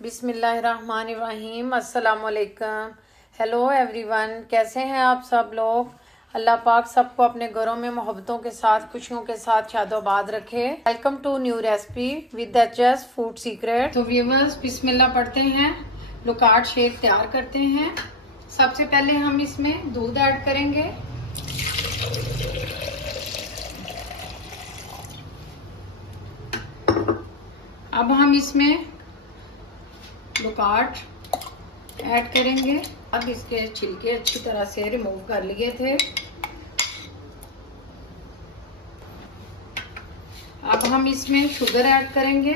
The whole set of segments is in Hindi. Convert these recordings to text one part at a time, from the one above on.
बिस्मिल्लाहिर्रहमानिर्रहीम। अस्सलाम वालेकुम। हेलो एवरीवन, कैसे हैं आप सब लोग। अल्लाह पाक सबको अपने घरों में मोहब्बतों के साथ, खुशियों के साथ शादोबाद रखे। Welcome to new recipe with HS food secret. तो व्यूअर्स, बिस्मिल्लाह पढ़ते हैं, लुकाट शेक तैयार करते हैं। सबसे पहले हम इसमें दूध ऐड करेंगे। अब हम इसमें लुकाट ऐड करेंगे। अब इसके छिलके अच्छी तरह से रिमूव कर लिए थे। अब हम इसमें शुगर ऐड करेंगे।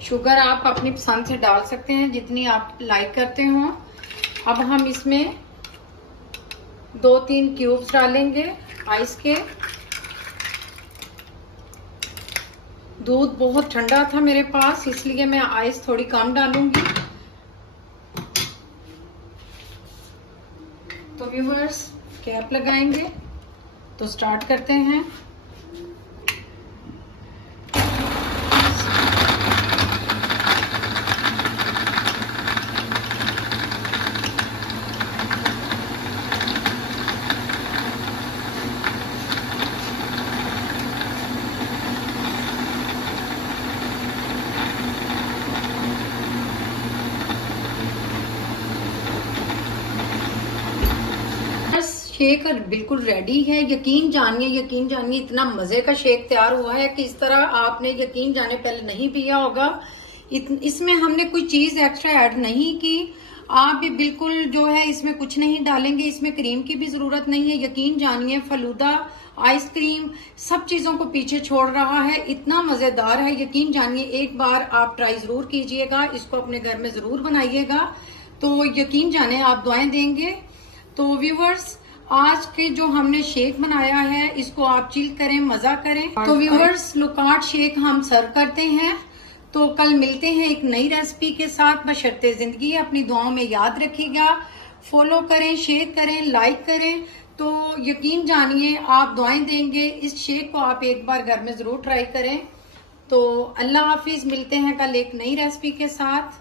शुगर आप अपनी पसंद से डाल सकते हैं, जितनी आप लाइक करते हो। अब हम इसमें 2-3 क्यूब्स डालेंगे आइस के। दूध बहुत ठंडा था मेरे पास, इसलिए मैं आइस थोड़ी कम डालूंगी। तो व्यूअर्स, कैप लगाएंगे तो स्टार्ट करते हैं। शेक बिल्कुल रेडी है। यकीन जानिए इतना मजे का शेक तैयार हुआ है कि इस तरह आपने यकीन जाने पहले नहीं पिया होगा। इसमें हमने कोई चीज एक्स्ट्रा ऐड नहीं की। आप भी बिल्कुल जो है इसमें कुछ नहीं डालेंगे। इसमें क्रीम की भी जरूरत नहीं है। यकीन जानिए फलूदा, आइसक्रीम सब चीजों को पीछे छोड़ रहा है। इतना मजेदार है, यकीन जानिए एक बार आप ट्राई जरूर कीजिएगा। इसको अपने घर में जरूर बनाइएगा, तो यकीन जाने आप दुआएं देंगे। तो व्यूवर्स, आज के जो हमने शेक बनाया है, इसको आप चिल करें, मजा करें। तो व्यूअर्स, लुकाट शेक हम सर्व करते हैं। तो कल मिलते हैं एक नई रेसिपी के साथ। बशर्ते जिंदगी अपनी दुआओं में याद रखिएगा। फॉलो करें, शेयर करें, लाइक करें। तो यकीन जानिए आप दुआएं देंगे। इस शेक को आप एक बार घर में जरूर ट्राई करें। तो अल्लाह हाफिज, मिलते हैं कल एक नई रेसिपी के साथ।